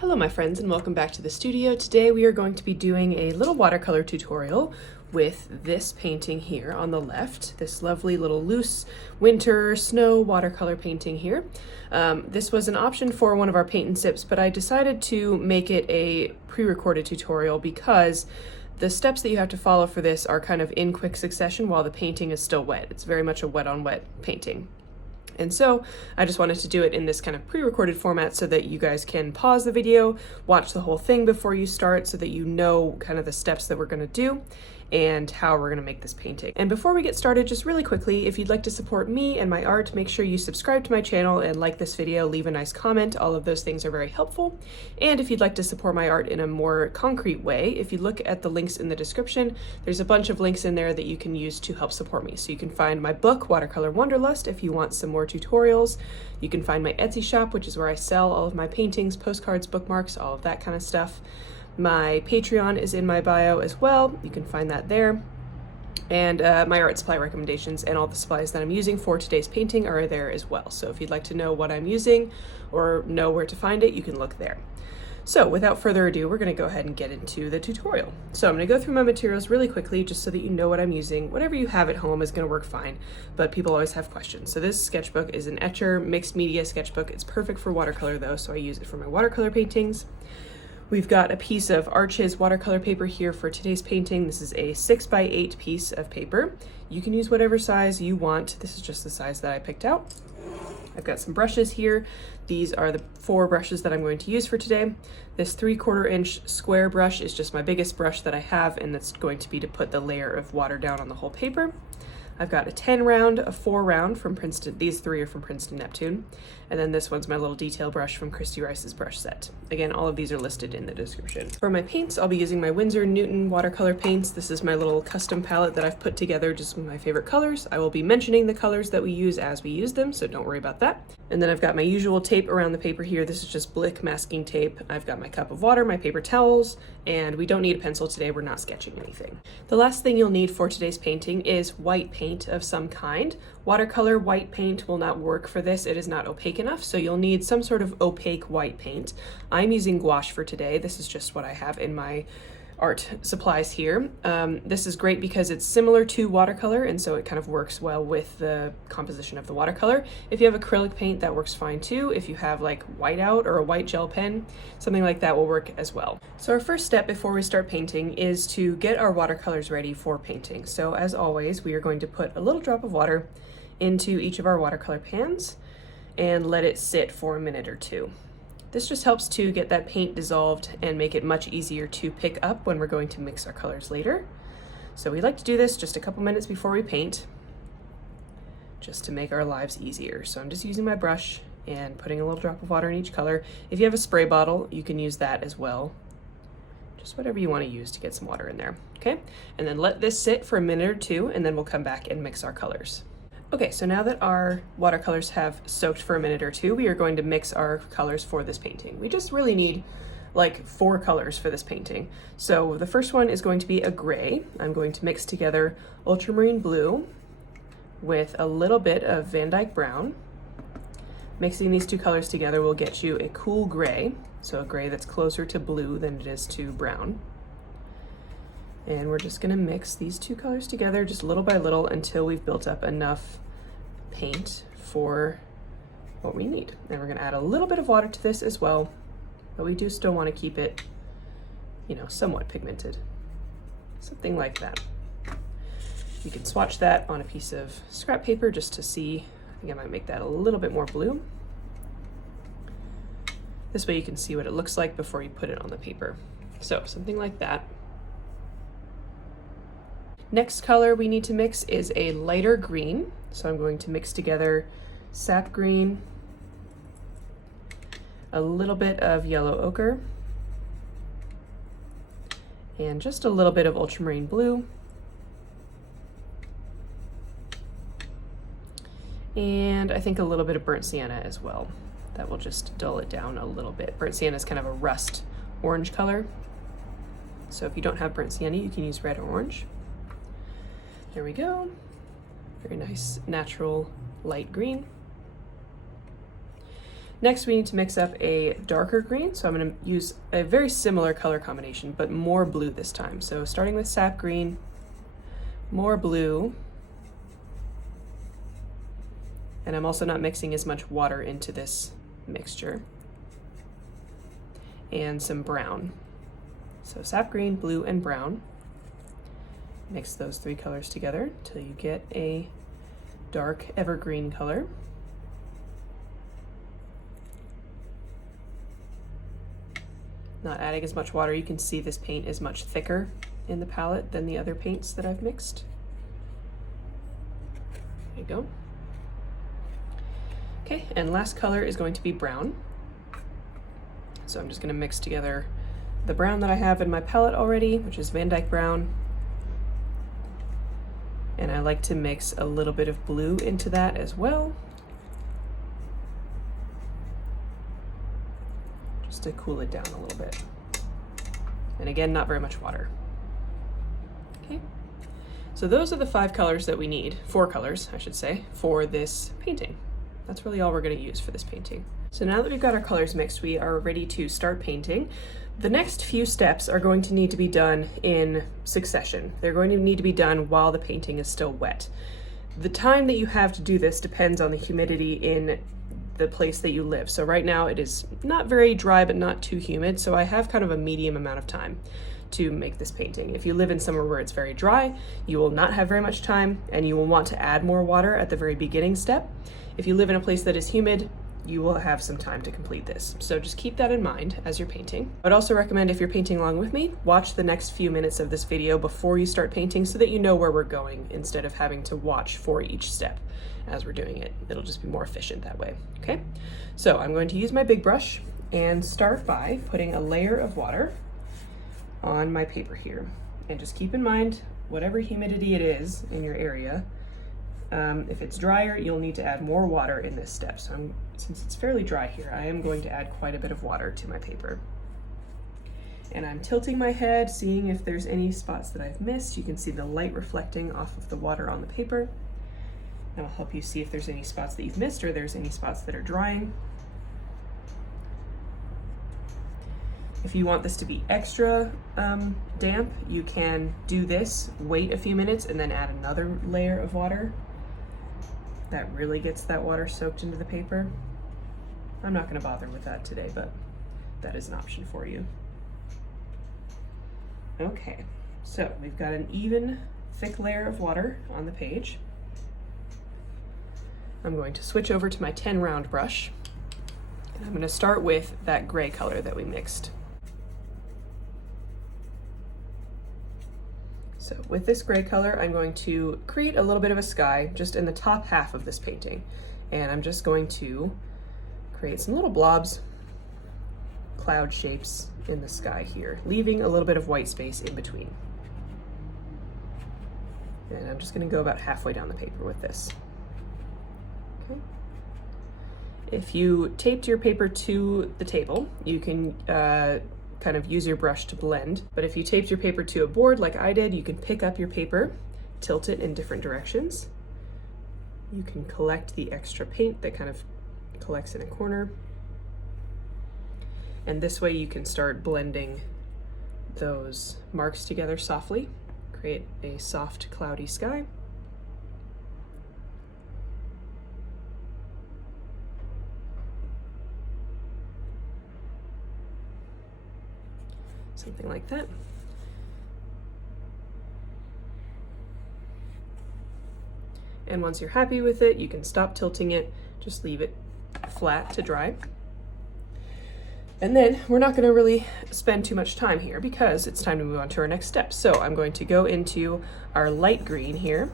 Hello my friends and welcome back to the studio. Today we are going to be doing a little watercolor tutorial with this painting here on the left, this lovely little loose winter snow watercolor painting here. This was an option for one of our paint and sips, but I decided to make it a pre-recorded tutorial because the steps that you have to follow for this are kind of in quick succession while the painting is still wet. It's very much a wet on wet painting. And so I just wanted to do it in this kind of pre-recorded format so that you guys can pause the video, watch the whole thing before you start so that you know kind of the steps that we're going to do and how we're going to make this painting. And before we get started, just really quickly, if you'd like to support me and my art, make sure you subscribe to my channel and like this video, leave a nice comment. All of those things are very helpful. And if you'd like to support my art in a more concrete way, if you look at the links in the description, there's a bunch of links in there that you can use to help support me. So you can find my book, Watercolor Wanderlust, if you want some more tutorials. You can find my Etsy shop, which is where I sell all of my paintings, postcards, bookmarks, all of that kind of stuff. My Patreon is in my bio as well. You can find that there. And my art supply recommendations and all the supplies that I'm using for today's painting are there as well. So if you'd like to know what I'm using or know where to find it, you can look there. So without further ado, we're going to go ahead and get into the tutorial. So I'm going to go through my materials really quickly just so that you know what I'm using. Whatever you have at home is going to work fine, but people always have questions. So this sketchbook is an Etcher mixed media sketchbook. It's perfect for watercolor though, so I use it for my watercolor paintings. We've got a piece of Arches watercolor paper here for today's painting. This is a 6x8 piece of paper. You can use whatever size you want. This is just the size that I picked out. I've got some brushes here. These are the 4 brushes that I'm going to use for today. This 3/4 inch square brush is just my biggest brush that I have, and that's going to be to put the layer of water down on the whole paper. I've got a 10 round, a 4 round from Princeton. These 3 are from Princeton Neptune. And then this one's my little detail brush from Christy Rice's brush set. Again, all of these are listed in the description. For my paints, I'll be using my Winsor&Newton watercolor paints. This is my little custom palette that I've put together just with my favorite colors. I will be mentioning the colors that we use as we use them, so don't worry about that. And then I've got my usual tape around the paper here. This is just Blick masking tape. I've got my cup of water, my paper towels, and we don't need a pencil today. We're not sketching anything. The last thing you'll need for today's painting is white paint of some kind. Watercolor white paint will not work for this. It is not opaque enough, so you'll need some sort of opaque white paint. I'm using gouache for today. This is just what I have in my art supplies here. This is great because it's similar to watercolor, and so it kind of works well with the composition of the watercolor. If you have acrylic paint, that works fine too. If you have like whiteout or a white gel pen, something like that will work as well. So our first step before we start painting is to get our watercolors ready for painting. So as always, we are going to put a little drop of water into each of our watercolor pans and let it sit for a minute or 2. This just helps to get that paint dissolved and make it much easier to pick up when we're going to mix our colors later. So we like to do this just a couple minutes before we paint, just to make our lives easier. So I'm just using my brush and putting a little drop of water in each color. If you have a spray bottle, you can use that as well. Just whatever you want to use to get some water in there, okay? And then let this sit for a minute or 2, and then we'll come back and mix our colors. Okay, so now that our watercolors have soaked for a minute or 2, we are going to mix our colors for this painting. We just really need like 4 colors for this painting. So the first one is going to be a gray. I'm going to mix together ultramarine blue with a little bit of Van Dyke brown. Mixing these 2 colors together will get you a cool gray, so a gray that's closer to blue than it is to brown. And we're just gonna mix these 2 colors together just little by little until we've built up enough paint for what we need. And we're gonna add a little bit of water to this as well, but we do still wanna keep it, you know, somewhat pigmented. Something like that. You can swatch that on a piece of scrap paper just to see. I think I might make that a little bit more blue. This way you can see what it looks like before you put it on the paper. So something like that. Next color we need to mix is a lighter green. So I'm going to mix together sap green, a little bit of yellow ochre, and just a little bit of ultramarine blue. And I think a little bit of burnt sienna as well. That will just dull it down a little bit. Burnt sienna is kind of a rust orange color. So if you don't have burnt sienna, you can use red or orange. There we go. Very nice, natural light green. Next, we need to mix up a darker green, so I'm going to use a very similar color combination, but more blue this time. So starting with sap green, more blue, and I'm also not mixing as much water into this mixture, and some brown. So sap green, blue, and brown. Mix those three colors together till you get a dark evergreen color. Not adding as much water, you can see this paint is much thicker in the palette than the other paints that I've mixed. There you go. Okay, and last color is going to be brown. So I'm just going to mix together the brown that I have in my palette already, which is Van Dyke brown. And I like to mix a little bit of blue into that as well, just to cool it down a little bit. And again, not very much water. Okay, so those are the 5 colors that we need, 4 colors, I should say, for this painting. That's really all we're going to use for this painting. So now that we've got our colors mixed, we are ready to start painting. The next few steps are going to need to be done in succession. They're going to need to be done while the painting is still wet. The time that you have to do this depends on the humidity in the place that you live. So right now it is not very dry, but not too humid. So I have kind of a medium amount of time to make this painting. If you live in somewhere where it's very dry, you will not have very much time, and you will want to add more water at the very beginning step. If you live in a place that is humid, you will have some time to complete this. So just keep that in mind as you're painting. I would also recommend, if you're painting along with me, watch the next few minutes of this video before you start painting so that you know where we're going instead of having to watch for each step as we're doing it. It'll just be more efficient that way, okay? So I'm going to use my big brush and start by putting a layer of water on my paper here. And just keep in mind, whatever humidity it is in your area, if it's drier, you'll need to add more water in this step. So since it's fairly dry here, I am going to add quite a bit of water to my paper. And I'm tilting my head, seeing if there's any spots that I've missed. You can see the light reflecting off of the water on the paper. That'll help you see if there's any spots that you've missed or there's any spots that are drying. If you want this to be extra damp, you can do this, wait a few minutes, and then add another layer of water. That really gets that water soaked into the paper. I'm not going to bother with that today, but that is an option for you. Okay, so we've got an even, thick layer of water on the page. I'm going to switch over to my 10 round brush, and I'm going to start with that gray color that we mixed. So with this gray color, I'm going to create a little bit of a sky just in the top half of this painting. And I'm just going to create some little blobs, cloud shapes in the sky here, leaving a little bit of white space in between. And I'm just going to go about halfway down the paper with this. Okay. If you taped your paper to the table, you can kind of use your brush to blend. But if you taped your paper to a board like I did, you can pick up your paper, tilt it in different directions. You can collect the extra paint that kind of collects in a corner. And this way you can start blending those marks together softly, create a soft cloudy sky. Something like that. And once you're happy with it, you can stop tilting it, just leave it flat to dry. And then we're not going to really spend too much time here because it's time to move on to our next step. So I'm going to go into our light green here,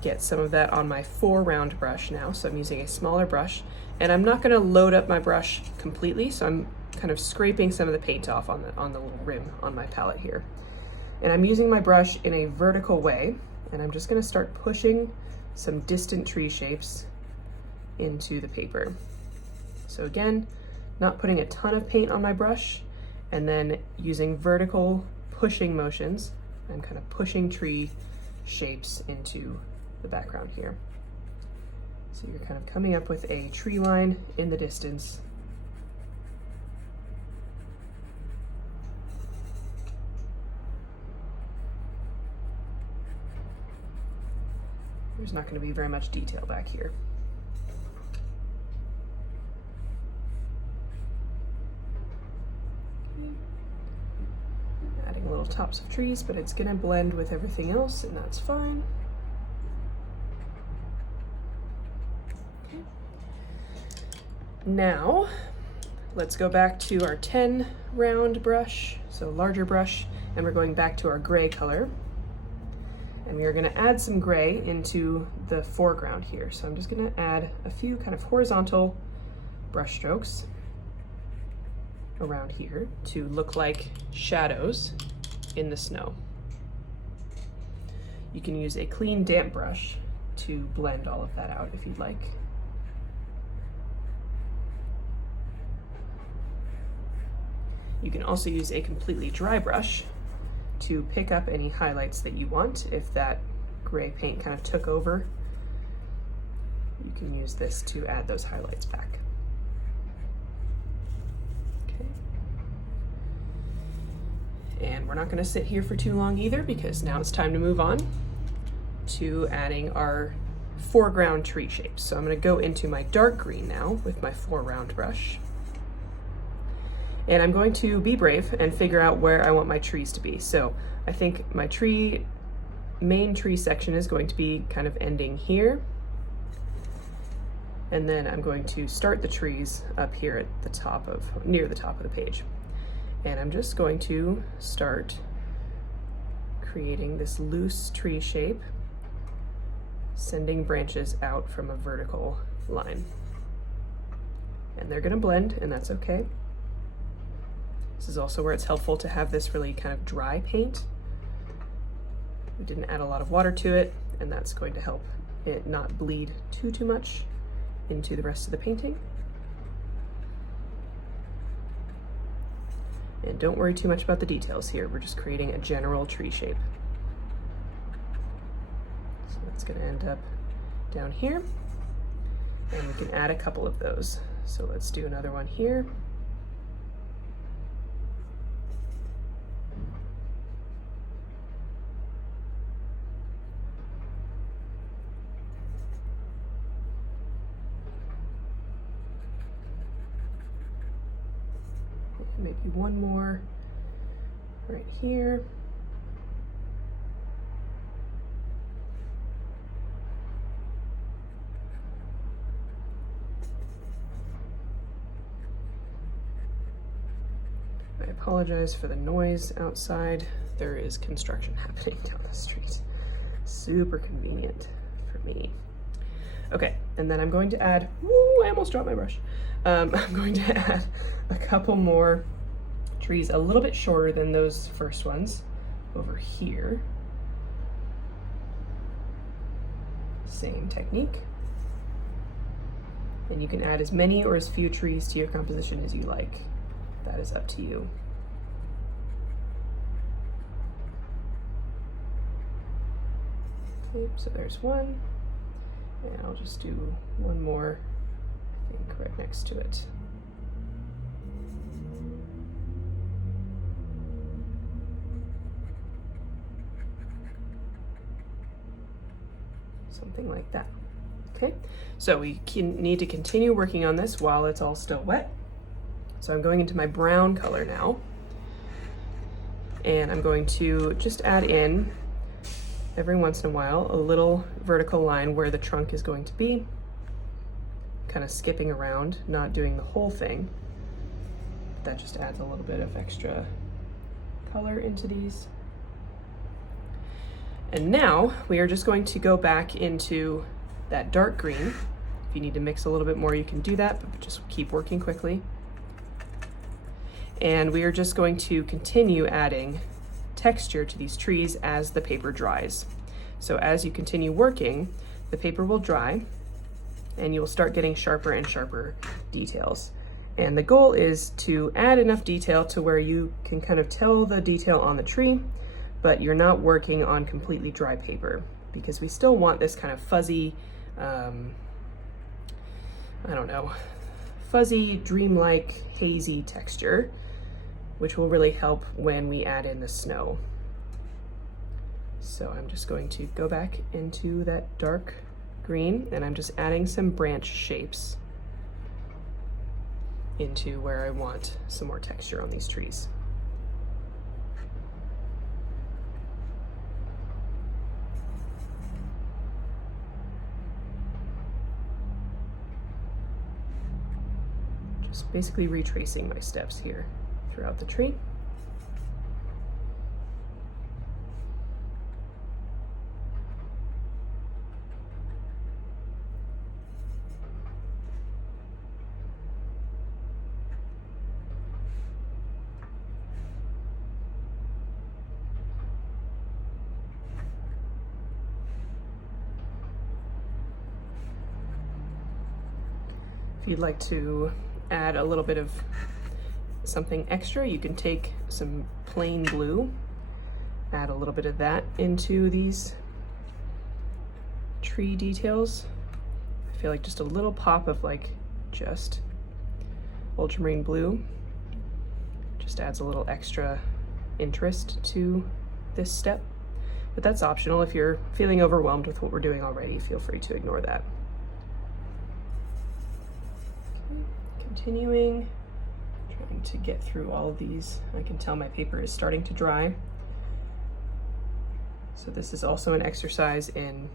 get some of that on my foreground brush now. So I'm using a smaller brush, and I'm not going to load up my brush completely, so I'm kind of scraping some of the paint off on the little rim on my palette here. And I'm using my brush in a vertical way, and I'm just going to start pushing some distant tree shapes into the paper. So again, not putting a ton of paint on my brush, and then using vertical pushing motions, I'm kind of pushing tree shapes into the background here. So you're kind of coming up with a tree line in the distance. There's not going to be very much detail back here. Adding little tops of trees, but it's going to blend with everything else, and that's fine. Okay. Now, let's go back to our 10 round brush, so larger brush, and we're going back to our gray color. And we are going to add some gray into the foreground here. So I'm just going to add a few kind of horizontal brush strokes around here to look like shadows in the snow. You can use a clean damp brush to blend all of that out if you'd like. You can also use a completely dry brush to pick up any highlights that you want. If that gray paint kind of took over, you can use this to add those highlights back. Okay. And we're not going to sit here for too long either, because now it's time to move on to adding our foreground tree shapes. So I'm going to go into my dark green now with my foreground brush. And I'm going to be brave and figure out where I want my trees to be. So I think my main tree section is going to be kind of ending here. And then I'm going to start the trees up here at the top near the top of the page. And I'm just going to start creating this loose tree shape, sending branches out from a vertical line. And they're gonna blend, and that's okay. This is also where it's helpful to have this really kind of dry paint. We didn't add a lot of water to it, and that's going to help it not bleed too much into the rest of the painting. And don't worry too much about the details here. We're just creating a general tree shape. So that's going to end up down here, and we can add a couple of those. So let's do another one here. Maybe one more right here. I apologize for the noise outside. There is construction happening down the street. Super convenient for me. Okay, and then I'm going to add, woo, I almost dropped my brush. I'm going to add a couple more trees a little bit shorter than those first ones over here. Same technique. And you can add as many or as few trees to your composition as you like. That is up to you. Okay, so there's one. And I'll just do one more, I think, right next to it. Something like that. Okay, so we need to continue working on this while it's all still wet. So I'm going into my brown color now, and I'm going to just add in every once in a while a little vertical line where the trunk is going to be, kind of skipping around, not doing the whole thing. That just adds a little bit of extra color into these. And now we are just going to go back into that dark green. If you need to mix a little bit more, you can do that, but just keep working quickly. And we are just going to continue adding texture to these trees as the paper dries. So as you continue working, the paper will dry and you will start getting sharper and sharper details. And the goal is to add enough detail to where you can kind of tell the detail on the tree, but you're not working on completely dry paper, because we still want this kind of fuzzy I don't know, fuzzy, dreamlike, hazy texture, which will really help when we add in the snow. So I'm just going to go back into that dark green, and I'm just adding some branch shapes into where I want some more texture on these trees. Just basically retracing my steps here throughout the tree. If you'd like to add a little bit of something extra, you can take some plain blue, add a little bit of that into these tree details. I feel like just a little pop of like just ultramarine blue just adds a little extra interest to this step. But that's optional. If you're feeling overwhelmed with what we're doing already, feel free to ignore that. Continuing, trying to get through all of these. I can tell my paper is starting to dry. So this is also an exercise in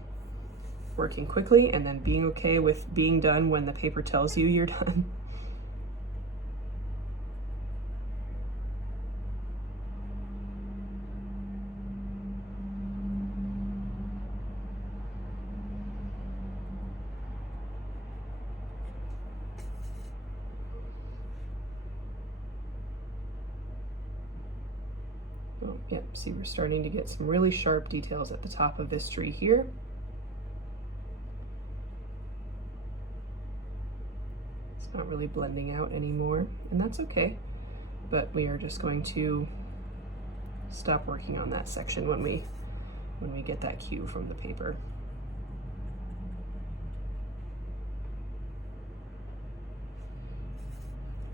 working quickly and then being okay with being done when the paper tells you you're done. Oh, yep, see, we're starting to get some really sharp details at the top of this tree here. It's not really blending out anymore, and that's okay. But we are just going to stop working on that section when we get that cue from the paper.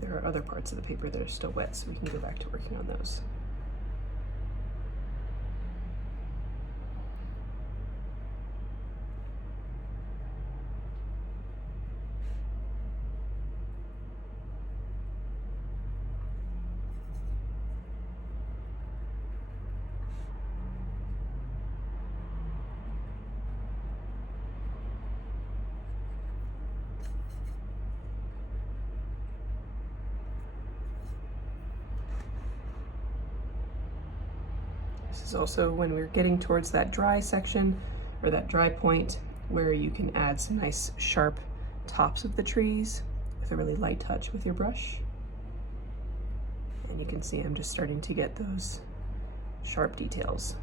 There are other parts of the paper that are still wet, so we can go back to working on those. This is also when we're getting towards that dry section, or that dry point, where you can add some nice sharp tops of the trees with a really light touch with your brush. And you can see I'm just starting to get those sharp details.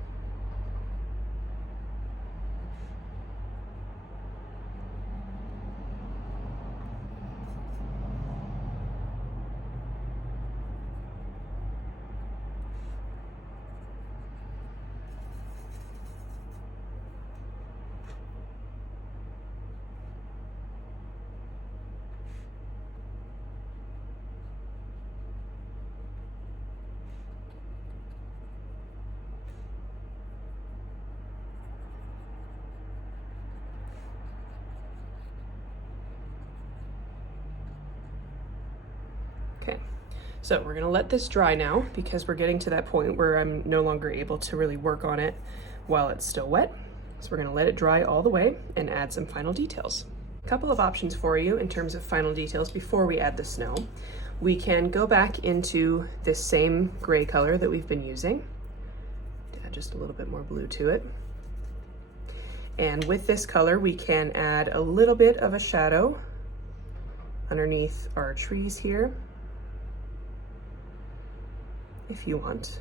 Okay, so we're gonna let this dry now because we're getting to that point where I'm no longer able to really work on it while it's still wet. So we're gonna let it dry all the way and add some final details. A couple of options for you in terms of final details before we add the snow. We can go back into this same gray color that we've been using, add just a little bit more blue to it. And with this color, we can add a little bit of a shadow underneath our trees here, if you want.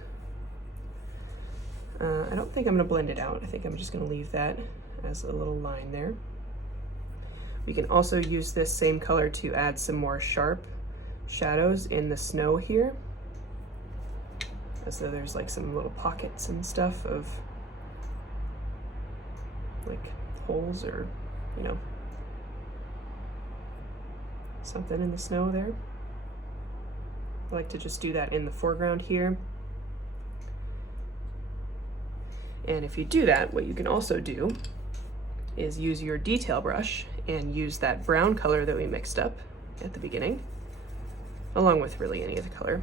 I don't think I'm gonna blend it out. I think I'm just gonna leave that as a little line there. We can also use this same color to add some more sharp shadows in the snow here, as though there's like some little pockets and stuff of like holes, or, you know, something in the snow there. I like to just do that in the foreground here. And if you do that, what you can also do is use your detail brush and use that brown color that we mixed up at the beginning, along with really any other color.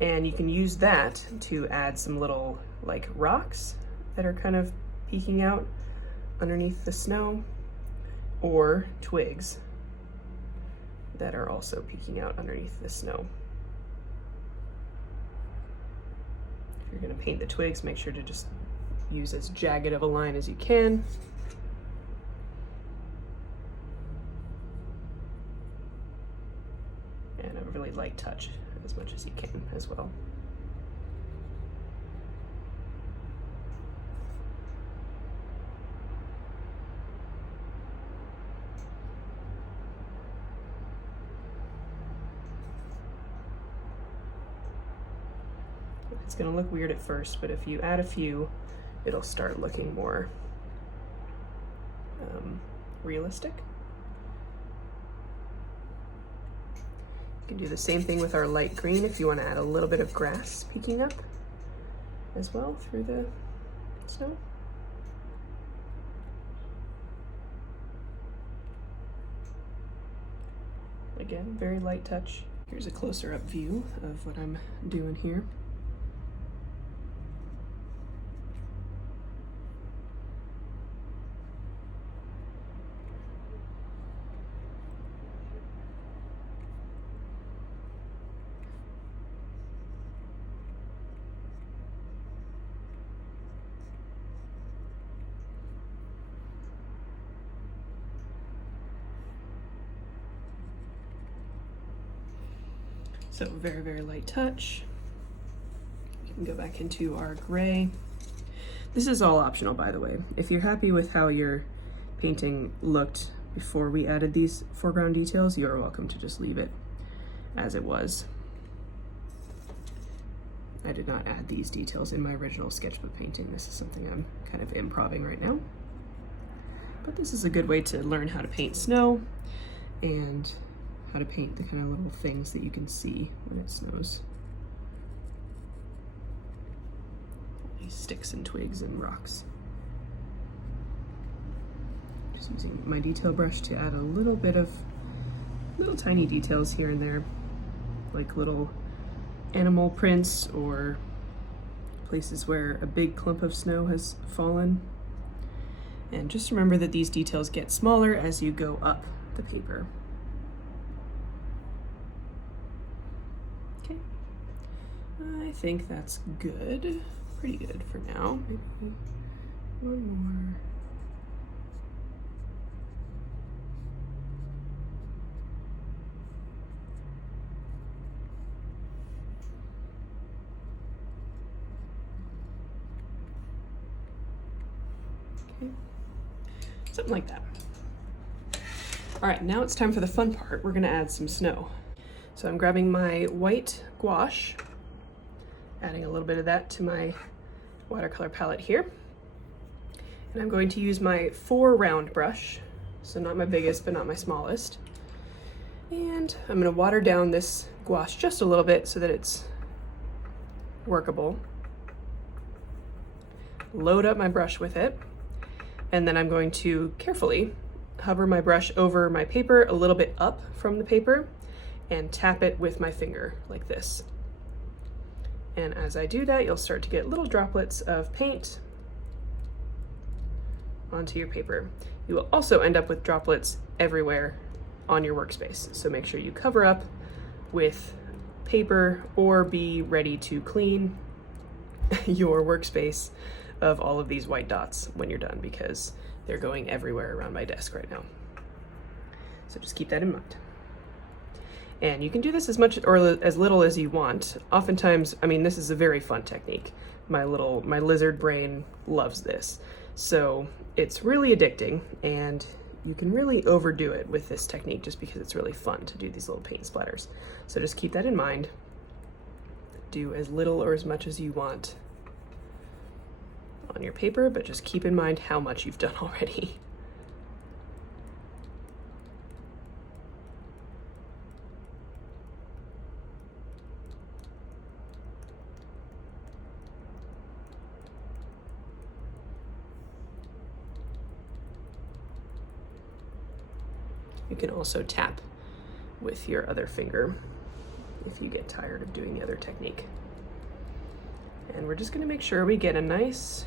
And you can use that to add some little like rocks that are kind of peeking out underneath the snow, or twigs that are also peeking out underneath the snow. If you're going to paint the twigs, make sure to just use as jagged of a line as you can. And a really light touch as much as you can as well. It's going to look weird at first, but if you add a few, it'll start looking more realistic. You can do the same thing with our light green if you want to add a little bit of grass peeking up as well through the snow. Again, very light touch. Here's a closer up view of what I'm doing here. So very, very light touch. We can go back into our gray. This is all optional, by the way. If you're happy with how your painting looked before we added these foreground details, you are welcome to just leave it as it was. I did not add these details in my original sketchbook painting. This is something I'm kind of improvising right now. But this is a good way to learn how to paint snow and how to paint the kind of little things that you can see when it snows. These sticks and twigs and rocks. Just using my detail brush to add a little bit of little tiny details here and there, like little animal prints or places where a big clump of snow has fallen. And just remember that these details get smaller as you go up the paper. Okay, I think that's good, pretty good for now. Maybe one more. Okay, something like that. All right, now it's time for the fun part. We're gonna add some snow. So I'm grabbing my white gouache, adding a little bit of that to my watercolor palette here. And I'm going to use my foreground brush, so not my biggest, but not my smallest. And I'm gonna water down this gouache just a little bit so that it's workable. Load up my brush with it. And then I'm going to carefully hover my brush over my paper a little bit up from the paper and tap it with my finger like this. And as I do that, you'll start to get little droplets of paint onto your paper. You will also end up with droplets everywhere on your workspace. So make sure you cover up with paper or be ready to clean your workspace of all of these white dots when you're done, because they're going everywhere around my desk right now. So just keep that in mind. And you can do this as much or as little as you want. Oftentimes, I mean, this is a very fun technique. My lizard brain loves this. So it's really addicting, and you can really overdo it with this technique just because it's really fun to do these little paint splatters. So just keep that in mind. Do as little or as much as you want on your paper, but just keep in mind how much you've done already. You can also tap with your other finger if you get tired of doing the other technique. And we're just going to make sure we get a nice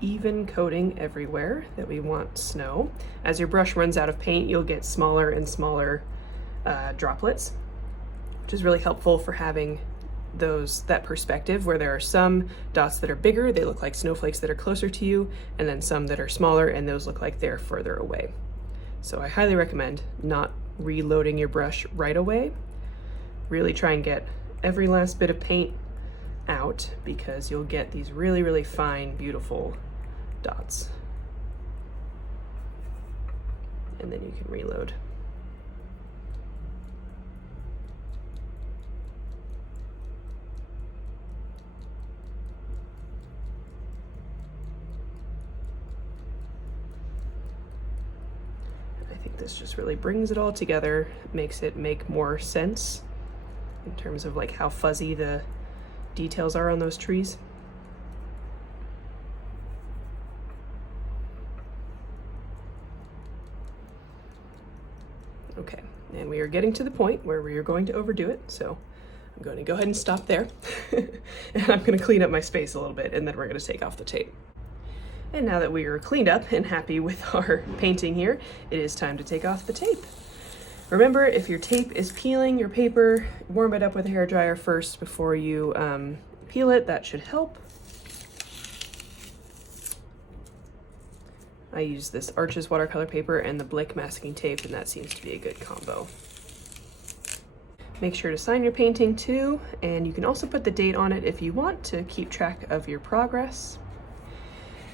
even coating everywhere that we want snow. As your brush runs out of paint, you'll get smaller and smaller droplets, which is really helpful for having that perspective where there are some dots that are bigger, they look like snowflakes that are closer to you, and then some that are smaller and those look like they're further away. So I highly recommend not reloading your brush right away. Really try and get every last bit of paint out, because you'll get these really, really fine, beautiful dots. And then you can reload. I think this just really brings it all together, makes it make more sense in terms of like how fuzzy the details are on those trees. Okay, and we are getting to the point where we are going to overdo it, so I'm going to go ahead and stop there. And I'm going to clean up my space a little bit, and then we're going to take off the tape. And now that we are cleaned up and happy with our painting here, it is time to take off the tape. Remember, if your tape is peeling your paper, warm it up with a hairdryer first before you peel it. That should help. I use this Arches watercolor paper and the Blick masking tape, and that seems to be a good combo. Make sure to sign your painting too, and you can also put the date on it if you want to keep track of your progress.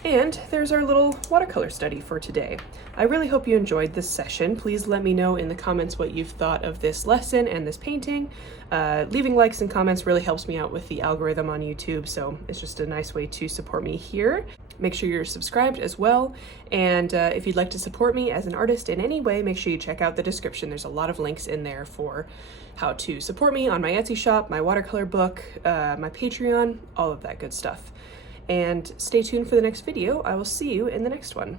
And there's our little watercolor study for today. I really hope you enjoyed this session. Please let me know in the comments what you've thought of this lesson and this painting. Leaving likes and comments really helps me out with the algorithm on YouTube, so it's just a nice way to support me here. Make sure you're subscribed as well, and if you'd like to support me as an artist in any way, make sure you check out the description. There's a lot of links in there for how to support me on my Etsy shop, my watercolor book, my Patreon, all of that good stuff. And stay tuned for the next video. I will see you in the next one.